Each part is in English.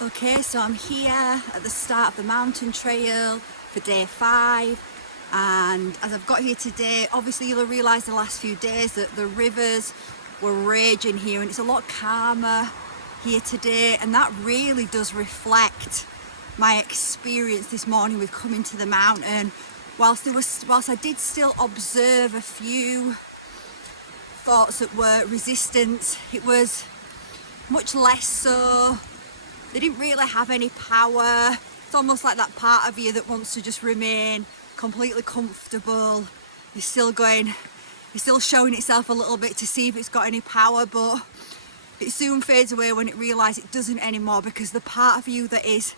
Okay, so I'm here at the start of the mountain trail for day 5, and as I've got here today, obviously you'll have realised the last few days that the rivers were raging here, and it's a lot calmer here today, and that really does reflect my experience this morning with coming to the mountain. Whilst I did still observe a few thoughts that were resistance, it was much less so. They didn't really have any power. It's almost like that part of you that wants to just remain completely comfortable. You're still showing itself a little bit to see if it's got any power, but it soon fades away when it realises it doesn't anymore, because the part of you that is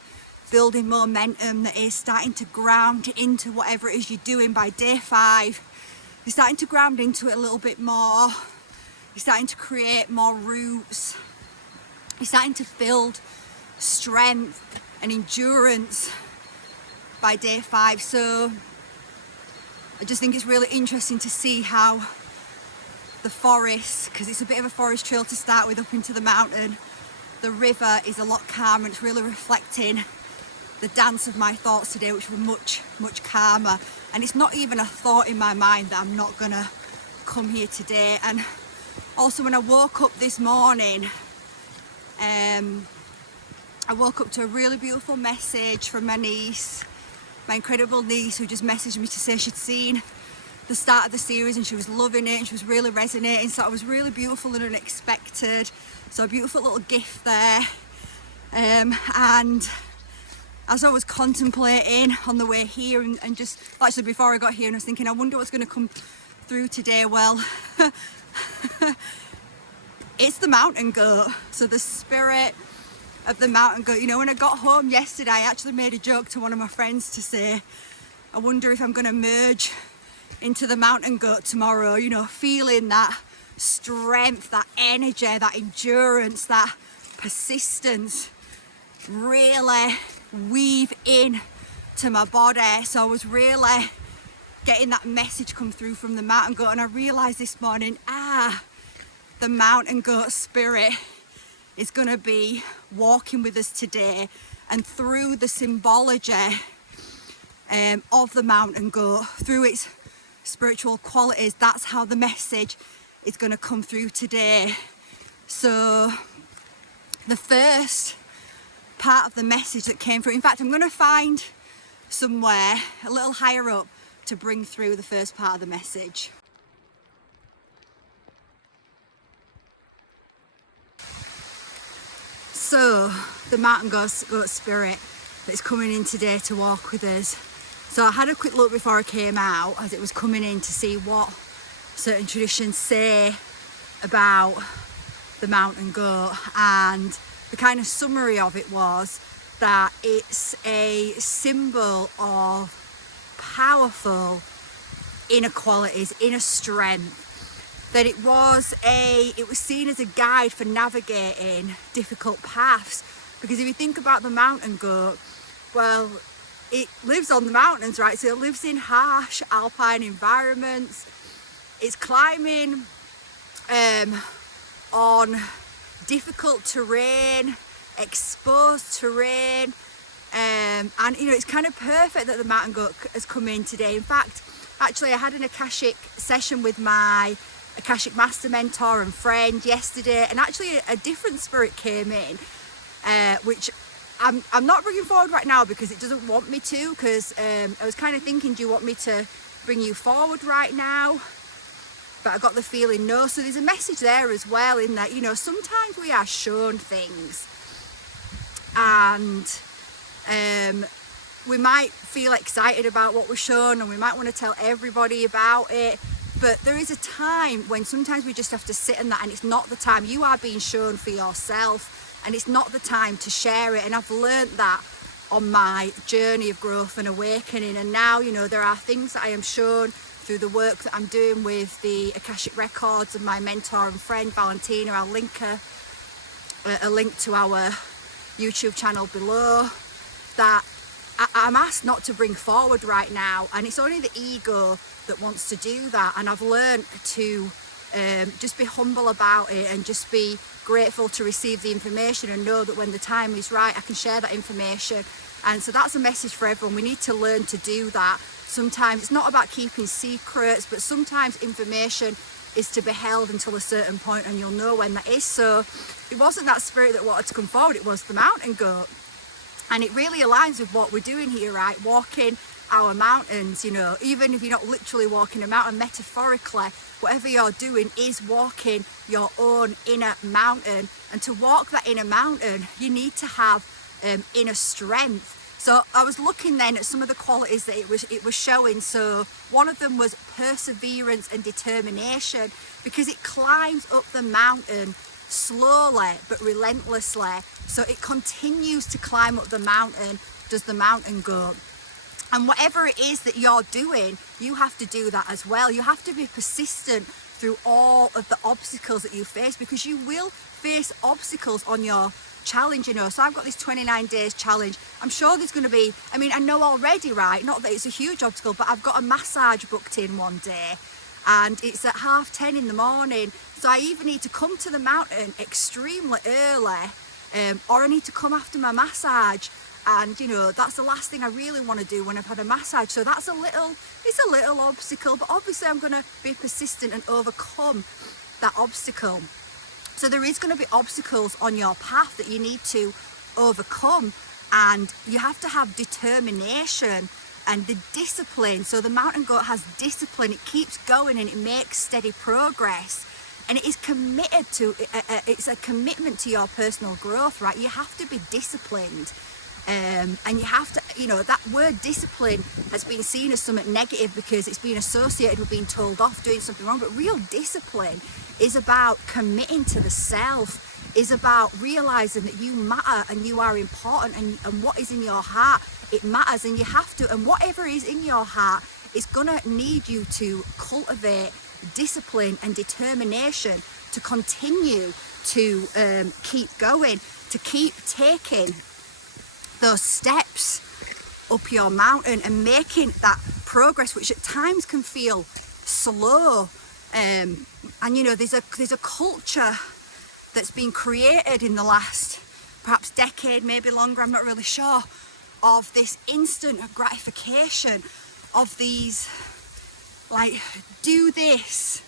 building momentum, that is starting to ground into whatever it is you're doing by day 5, you're starting to ground into it a little bit more. You're starting to create more roots. You're starting to build strength and endurance by day 5. So I just think it's really interesting to see how the forest, because it's a bit of a forest trail to start with up into the mountain, the river is a lot calmer, and it's really reflecting the dance of my thoughts today, which were much calmer. And it's not even a thought in my mind that I'm not gonna come here today. And also when I woke up this morning, I woke up to a really beautiful message from my niece, my incredible niece, who just messaged me to say she'd seen the start of the series and she was loving it and she was really resonating. So it was really beautiful and unexpected. So a beautiful little gift there. And as I was contemplating on the way here and just actually before I got here, and I was thinking, I wonder what's going to come through today. Well, it's the mountain goat. So the spirit of the mountain goat. You know, when I got home yesterday, I actually made a joke to one of my friends to say, I wonder if I'm going to merge into the mountain goat tomorrow, you know, feeling that strength, that energy, that endurance, that persistence really weave in to my body. So I was really getting that message come through from the mountain goat, and I realised this morning, the mountain goat spirit is going to be walking with us today, and through the symbology of the mountain goat, through its spiritual qualities, that's how the message is going to come through today. So the first part of the message that came through, in fact I'm going to find somewhere a little higher up to bring through the first part of the message. So the mountain goat spirit that's coming in today to walk with us. So I had a quick look before I came out as it was coming in to see what certain traditions say about the mountain goat, and the kind of summary of it was that it's a symbol of powerful inner qualities, inner strength. That it was seen as a guide for navigating difficult paths. Because if you think about the mountain goat, well, it lives on the mountains, right? So it lives in harsh alpine environments. It's climbing on difficult terrain, exposed terrain, and you know, it's kind of perfect that the mountain goat has come in today. In fact, actually I had an Akashic session with my Akashic master mentor and friend yesterday, and actually a different spirit came in, which I'm not bringing forward right now because it doesn't want me to, because I was kind of thinking, do you want me to bring you forward right now? But I got the feeling no. So there's a message there as well, in that, you know, sometimes we are shown things and we might feel excited about what we're shown and we might want to tell everybody about it. But there is a time when sometimes we just have to sit in that, and it's not the time. You are being shown for yourself, and it's not the time to share it. And I've learned that on my journey of growth and awakening. And now, you know, there are things that I am shown through the work that I'm doing with the Akashic Records and my mentor and friend Valentina. I'll link a link to our YouTube channel below, that I'm asked not to bring forward right now, and it's only the ego that wants to do that. And I've learned to just be humble about it and just be grateful to receive the information and know that when the time is right, I can share that information. And so that's a message for everyone. We need to learn to do that. Sometimes it's not about keeping secrets, but sometimes information is to be held until a certain point, and you'll know when that is. So it wasn't that spirit that wanted to come forward, it was the mountain goat. And it really aligns with what we're doing here, right? Walking our mountains, you know, even if you're not literally walking a mountain, metaphorically, whatever you're doing is walking your own inner mountain. And to walk that inner mountain, you need to have inner strength. So I was looking then at some of the qualities that it was showing. So one of them was perseverance and determination, because it climbs up the mountain slowly but relentlessly. So it continues to climb up the mountain, does the mountain goat. And whatever it is that you're doing, you have to do that as well. You have to be persistent through all of the obstacles that you face, because you will face obstacles on your challenge, you know. So I've got this 29 days challenge. I'm sure there's going to be, I mean, I know already, right, not that it's a huge obstacle, but I've got a massage booked in one day, and it's at 10:30 in the morning. So I either need to come to the mountain extremely early, or I need to come after my massage. And you know, that's the last thing I really want to do when I've had a massage. So that's it's a little obstacle, but obviously I'm going to be persistent and overcome that obstacle. So there is going to be obstacles on your path that you need to overcome, and you have to have determination and the discipline. So the mountain goat has discipline. It keeps going and it makes steady progress, and it is committed to it's a commitment to your personal growth, right? You have to be disciplined. And you have to, you know, that word discipline has been seen as something negative because it's been associated with being told off, doing something wrong. But real discipline is about committing to the self, is about realizing that you matter and you are important, and what is in your heart, it matters, and you have to, and whatever is in your heart is gonna need you to cultivate discipline and determination to continue to keep going, to keep taking those steps up your mountain and making that progress, which at times can feel slow. And you know, there's a culture that's been created in the last perhaps decade, maybe longer, I'm not really sure, of this instant gratification, of these, like, do this,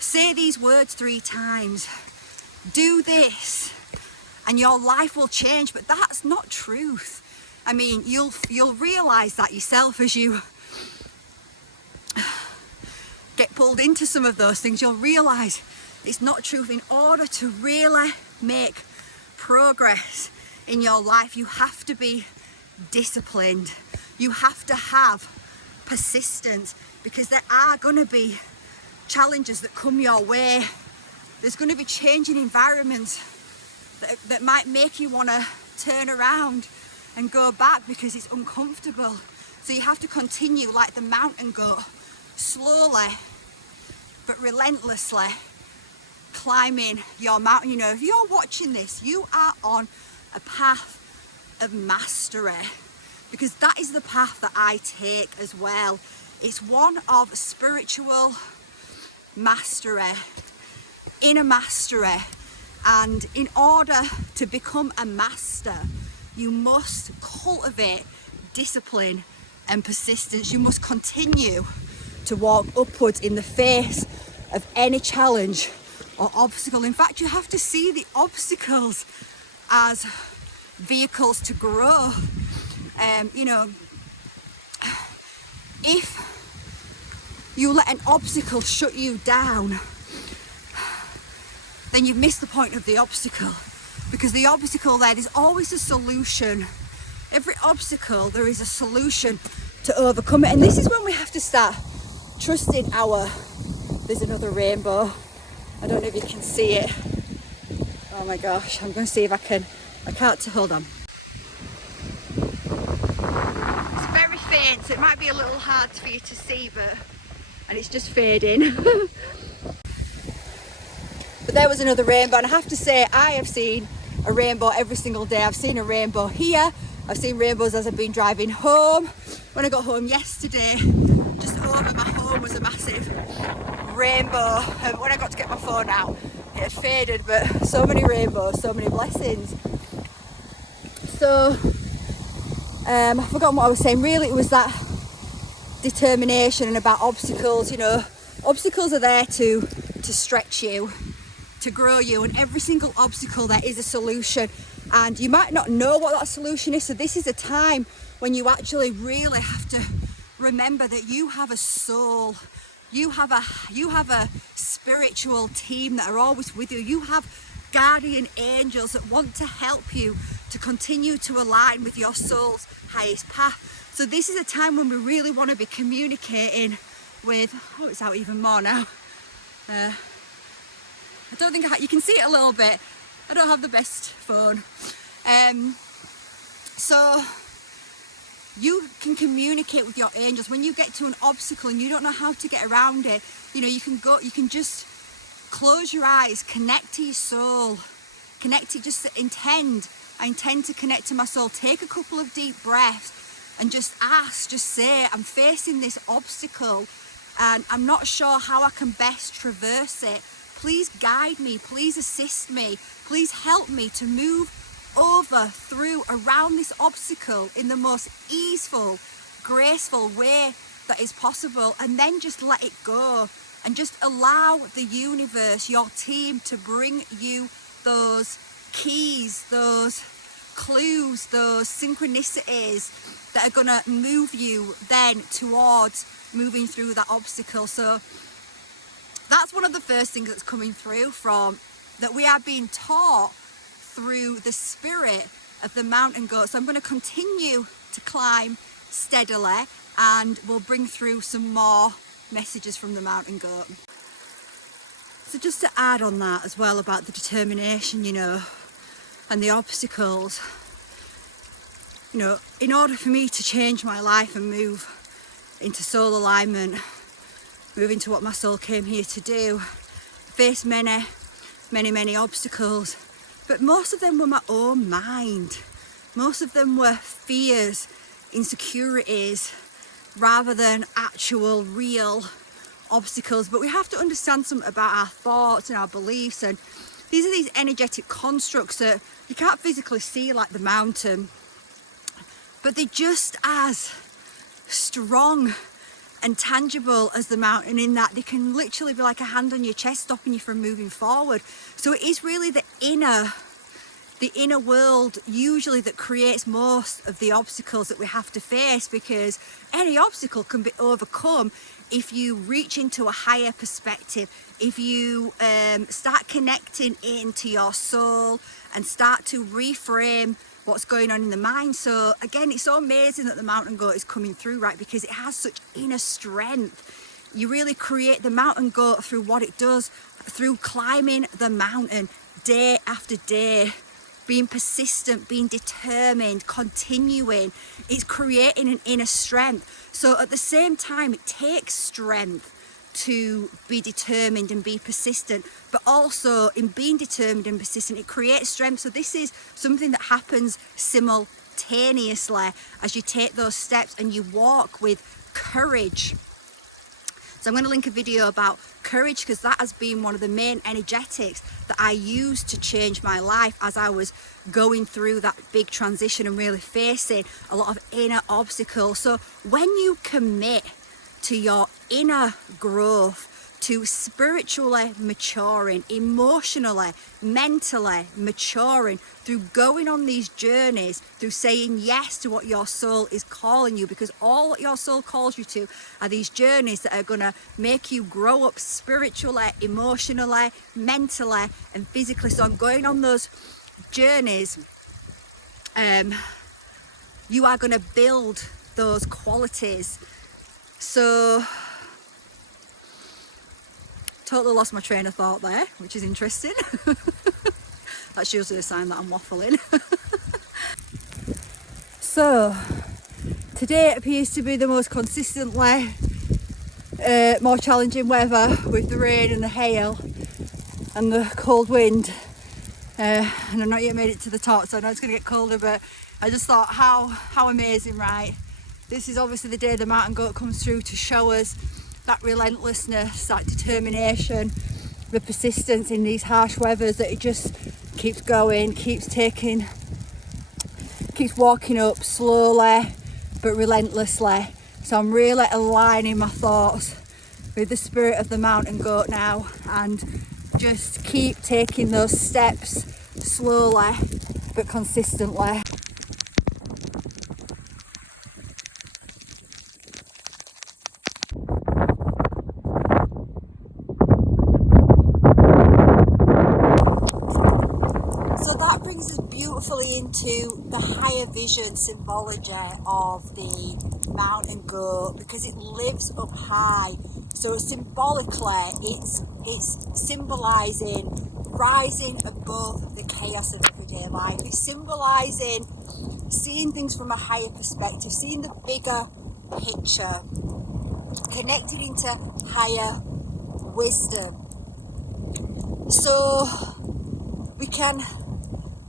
say these words 3 times, do this, and your life will change. But that's not truth. I mean, you'll realize that yourself as you get pulled into some of those things. You'll realize it's not truth. In order to really make progress in your life, you have to be disciplined. You have to have persistence, because there are going to be challenges that come your way. There's going to be changing environments that might make you want to turn around and go back because it's uncomfortable. So you have to continue like the mountain goat, slowly but relentlessly climbing your mountain. You know, if you're watching this, you are on a path of mastery, because that is the path that I take as well. It's one of spiritual mastery, inner mastery. And in order to become a master, you must cultivate discipline and persistence. You must continue to walk upwards in the face of any challenge or obstacle. In fact, you have to see the obstacles as vehicles to grow. You know, if you let an obstacle shut you down, then you've missed the point of the obstacle, because the obstacle there's always a solution. Every obstacle, there is a solution to overcome it. And this is when we have to start trusting there's another rainbow. I don't know if you can see it. Oh my gosh, I'm going to see if I can't, hold on. It's very faint, so it might be a little hard for you to see, and it's just fading. But there was another rainbow, and I have to say, I have seen a rainbow every single day. I've seen a rainbow here. I've seen rainbows as I've been driving home. When I got home yesterday, just over my home was a massive rainbow. When I got to get my phone out, it had faded, but so many rainbows, so many blessings. So I've forgotten what I was saying. Really, it was that determination and about obstacles. You know, obstacles are there to stretch you, to grow you, and every single obstacle there is a solution, and you might not know what that solution is. So this is a time when you actually really have to remember that you have a soul, you have a spiritual team that are always with you. You have guardian angels that want to help you to continue to align with your soul's highest path. So this is a time when we really want to be communicating with, oh, it's out even more now. I don't think you can see it a little bit. I don't have the best phone. So you can communicate with your angels. When you get to an obstacle and you don't know how to get around it, you know, you can just close your eyes, connect to your soul, connect to, just intend. I intend to connect to my soul. Take a couple of deep breaths and just ask, just say, I'm facing this obstacle and I'm not sure how I can best traverse it. Please guide me, please assist me, please help me to move over, through, around this obstacle in the most easeful, graceful way that is possible. And then just let it go and just allow the universe, your team, to bring you those keys, those clues, those synchronicities that are going to move you then towards moving through that obstacle. So that's one of the first things that's coming through from, that we are being taught through the spirit of the mountain goat. So I'm going to continue to climb steadily and we'll bring through some more messages from the mountain goat. So just to add on that as well about the determination, you know, and the obstacles, you know, in order for me to change my life and move into soul alignment, move into what my soul came here to do, face many obstacles, but most of them were my own mind. Most of them were fears, insecurities, rather than actual real obstacles. But we have to understand something about our thoughts and our beliefs, and these are these energetic constructs that you can't physically see, like the mountain, but they're just as strong and tangible as the mountain, in that they can literally be like a hand on your chest stopping you from moving forward. So it is really the inner world usually that creates most of the obstacles that we have to face, because any obstacle can be overcome if you reach into a higher perspective, if you start connecting into your soul and start to reframe what's going on in the mind. So again, it's so amazing that the mountain goat is coming through, right? Because it has such inner strength. You really create the mountain goat through what it does, through climbing the mountain day after day, being persistent, being determined, continuing. It's creating an inner strength. So at the same time, it takes strength to be determined and be persistent, but also in being determined and persistent, it creates strength. So this is something that happens simultaneously as you take those steps and you walk with courage. So I'm going to link a video about courage, because that has been one of the main energetics that I used to change my life as I was going through that big transition and really facing a lot of inner obstacles. So when you commit to your inner growth, to spiritually maturing, emotionally, mentally maturing, through going on these journeys, through saying yes to what your soul is calling you, because all what your soul calls you to are these journeys that are going to make you grow up spiritually, emotionally, mentally and physically. So I'm going on those journeys. You are going to build those qualities. So totally lost my train of thought there, which is interesting. That's usually a sign that I'm waffling. So today appears to be the most consistently more challenging weather, with the rain and the hail and the cold wind, and I've not yet made it to the top, so I know it's going to get colder, but I just thought how amazing, right? This is obviously the day the mountain goat comes through to show us that relentlessness, that determination, the persistence in these harsh weathers, that it just keeps going, keeps walking up slowly but relentlessly. So I'm really aligning my thoughts with the spirit of the mountain goat now, and just keep taking those steps slowly but consistently. So that brings us beautifully into the higher vision symbology of the mountain goat, because it lives up high. So symbolically, it's symbolizing rising above the chaos of everyday life. It's symbolizing seeing things from a higher perspective, seeing the bigger picture, connecting into higher wisdom. So we can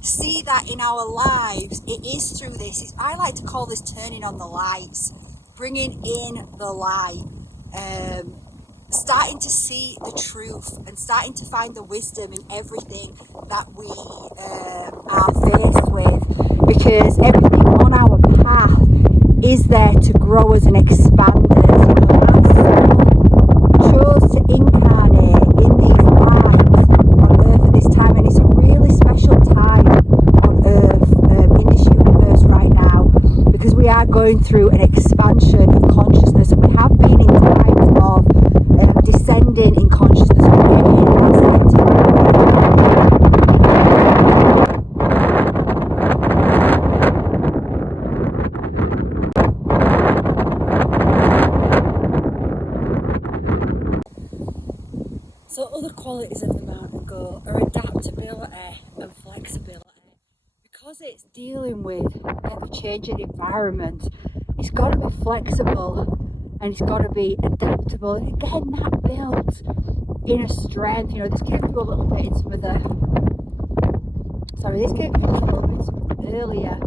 see that in our lives. It is through this. I like to call this turning on the lights, bringing in the light, starting to see the truth and starting to find the wisdom in everything that we are faced with, because everything on our path is there to grow us and expand us. Our soul chose to incarnate in these lives on earth at this time, and it's a really special time on earth, in this universe right now, because we are going through an expansion of consciousness, and we have been in times of descending in consciousness. So other qualities of the mountain goat are adaptability and flexibility. Because it's dealing with ever-changing environment, it's got to be flexible and it's got to be adaptable. And again, that builds inner strength. You know, this came through a little bit in some of the earlier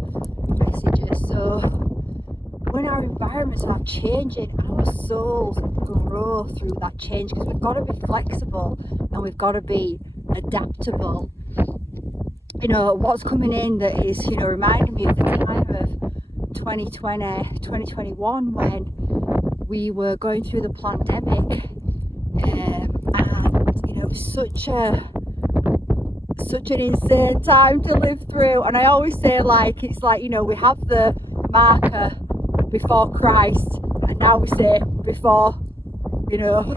messages. So when our environments are changing, our souls grow through that change, because we've got to be flexible and we've got to be adaptable. You know, what's coming in that is, you know, reminding me of the time of 2020, 2021, when we were going through the pandemic, and you know, it was such an insane time to live through. And I always say, like, it's like, you know, we have the marker before Christ, and now we say before, you know,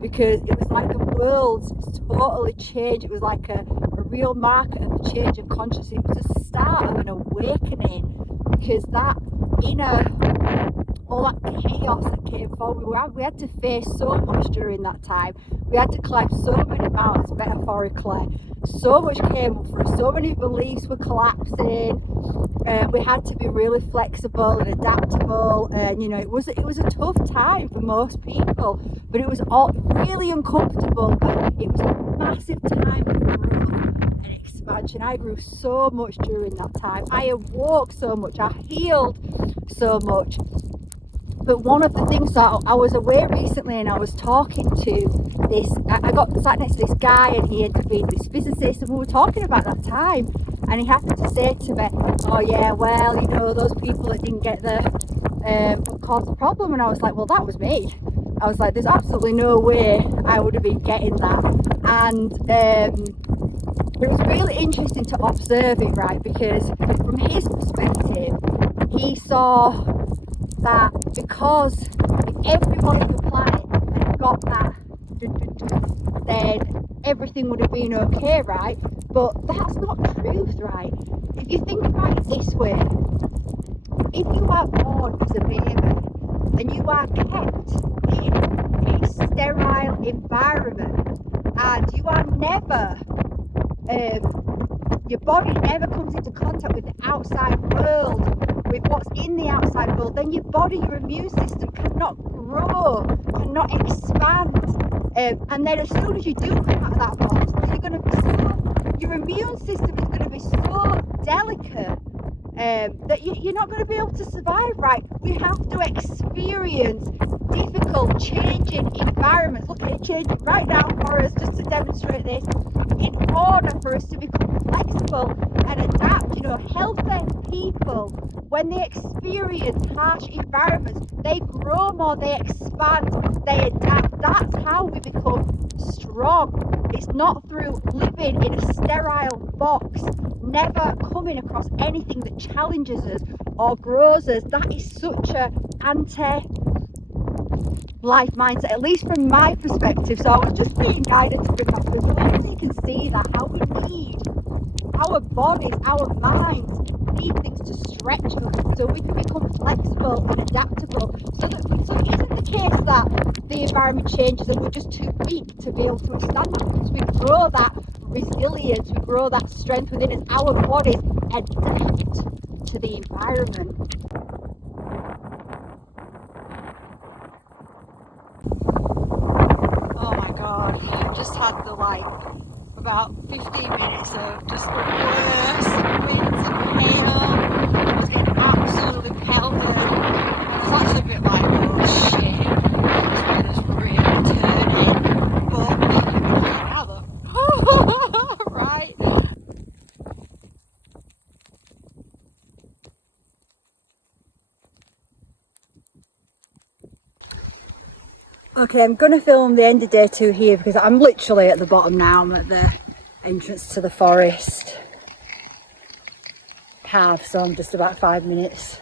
because it was like the world totally changed. It was like a real marker of a change of consciousness. It was the start of an awakening, because that inner, all that chaos that came forward, we had to face so much during that time. We had to climb so many mountains, metaphorically. So much came up for us, so many beliefs were collapsing. We had to be really flexible and adaptable, and you know, it was a tough time for most people, but it was all really uncomfortable, but it was a massive time of growth and expansion. I grew so much during that time. I awoke so much. I healed so much. But one of the things that I was away recently, and I was talking to this, I got sat next to this guy, and he ended up being this physicist, and we were talking about that time, and he happened to say to me, oh yeah, well, you know, those people that didn't get the what caused the problem. And I was like, well, that was me. I was like, there's absolutely no way I would have been getting that. And it was really interesting to observe it, right, because from his perspective, he saw that because if everyone on the planet had got that, then everything would have been okay, right? But that's not truth, right? If you think about it this way, if you are born as a baby and you are kept in a sterile environment, and you are never, your body never comes into contact with the outside world, with what's in the outside world, then your body, your immune system cannot grow, cannot expand. And then as soon as you do come out of that box, you're going to be your immune system is going to be so delicate that you're not going to be able to survive, right? We have to experience difficult changing environments. Look at it changing right now for us, just to demonstrate this. In order for us to become flexible and adapt, you know, healthy people, when they experience harsh environments, they grow more, they expand, they adapt. That's how we become strong. It's not through living in a sterile box, never coming across anything that challenges us or grows us. That is such a anti-life mindset, at least from my perspective. So I was just being guided to bring that to you. Hopefully you can see that, how we need our bodies, our minds need things to stretch us so we can become flexible and adaptable, so it isn't the case that the environment changes and we're just too weak to be able to withstand that, because we grow that resilience, we grow that strength within us. Our bodies adapt to the environment. Oh my god, I've just had about 15 minutes of just the worst winds and hail. I was getting absolutely pelted. I was actually a bit like, oh shit, this weather's really turning. But making me like, how the right? Okay, I'm going to film the end of day 2 here because I'm literally at the bottom now. I'm at the entrance to the forest path, so I'm just about 5 minutes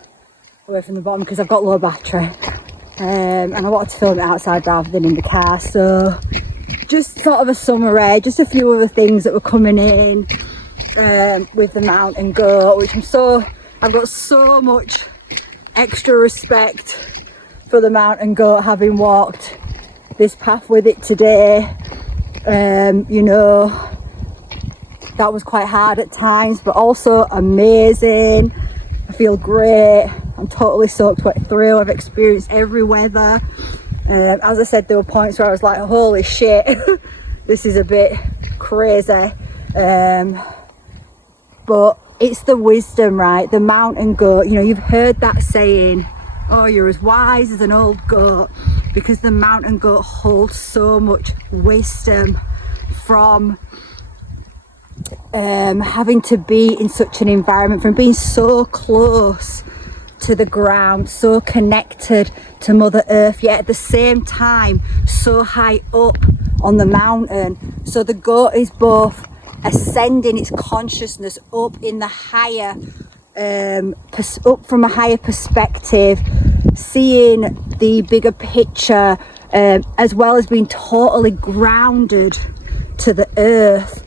away from the bottom because I've got low battery. And I wanted to film it outside rather than in the car, so just sort of a summary, just a few other things that were coming in with the mountain goat, which I've got so much extra respect for the mountain goat, having walked this path with it today. You know, that was quite hard at times, but also amazing. I feel great. I'm totally soaked wet through. I've experienced every weather. As I said, there were points where I was like, holy shit, this is a bit crazy. But it's the wisdom, right? The mountain goat, you know, you've heard that saying, oh, you're as wise as an old goat, because the mountain goat holds so much wisdom from having to be in such an environment, from being so close to the ground, so connected to Mother Earth, yet at the same time so high up on the mountain. So the goat is both ascending its consciousness up in the higher up from a higher perspective, seeing the bigger picture, as well as being totally grounded to the earth.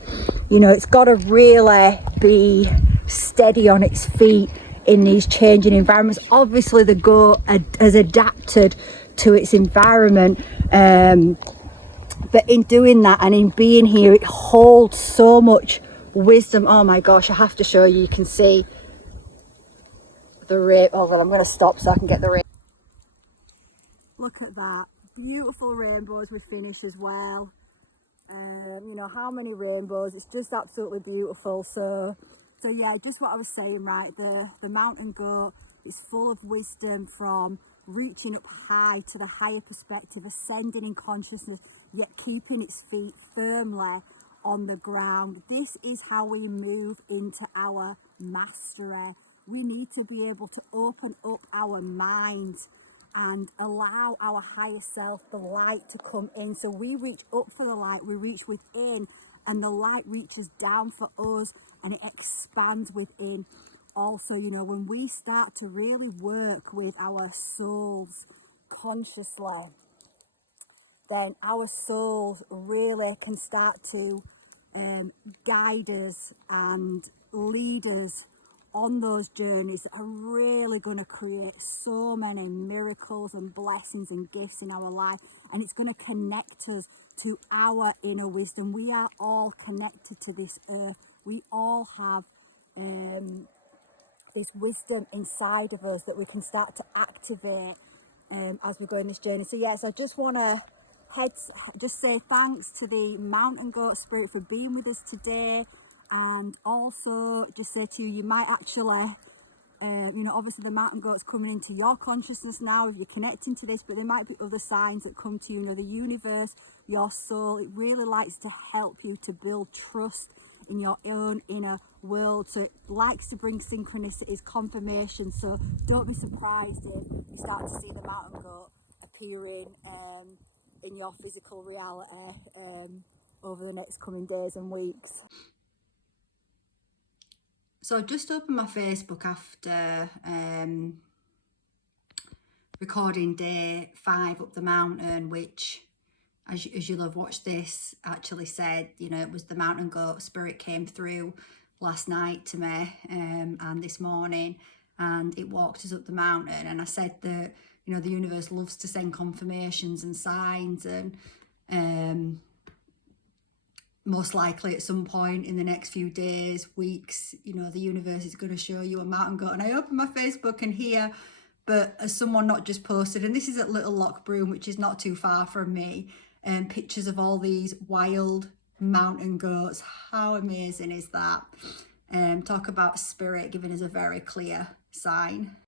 You know, it's got to really be steady on its feet in these changing environments. Obviously the goat has adapted to its environment, but in doing that and in being here, it holds so much wisdom. Oh my gosh, I have to show you. You can see the rain. Oh well, I'm going to stop so I can get the rain. Look at that, beautiful rainbows with finish as well. You know, how many rainbows, it's just absolutely beautiful. So yeah, just what I was saying, right, the mountain goat is full of wisdom, from reaching up high to the higher perspective, ascending in consciousness, yet keeping its feet firmly on the ground. This is how we move into our mastery. We need to be able to open up our minds and allow our higher self, the light, to come in. So we reach up for the light, we reach within, and the light reaches down for us and it expands within. Also, you know, when we start to really work with our souls consciously, then our souls really can start to guide us and lead us on those journeys that are really going to create so many miracles and blessings and gifts in our life. And it's going to connect us to our inner wisdom. We are all connected to this earth. We all have this wisdom inside of us that we can start to activate as we go in this journey. So yes, I just want to just say thanks to the mountain goat spirit for being with us today, and also just say to you, you might actually You know, obviously the mountain goat's coming into your consciousness now if you're connecting to this, but there might be other signs that come to you. You know, the universe, your soul, it really likes to help you to build trust in your own inner world. So it likes to bring synchronicities, confirmation. So don't be surprised if you start to see the mountain goat appearing in your physical reality over the next coming days and weeks. So I just opened my Facebook after recording day 5 up the mountain, which, as you'll have watched this, actually said, you know, it was the mountain goat spirit came through last night to me and this morning, and it walked us up the mountain. And I said that, you know, the universe loves to send confirmations and signs, and most likely at some point in the next few days, weeks, you know, the universe is going to show you a mountain goat. And I opened my Facebook and here, but as someone not just posted, and this is at Little Lockbroom, which is not too far from me, pictures of all these wild mountain goats. How amazing is that? Talk about spirit giving us a very clear sign.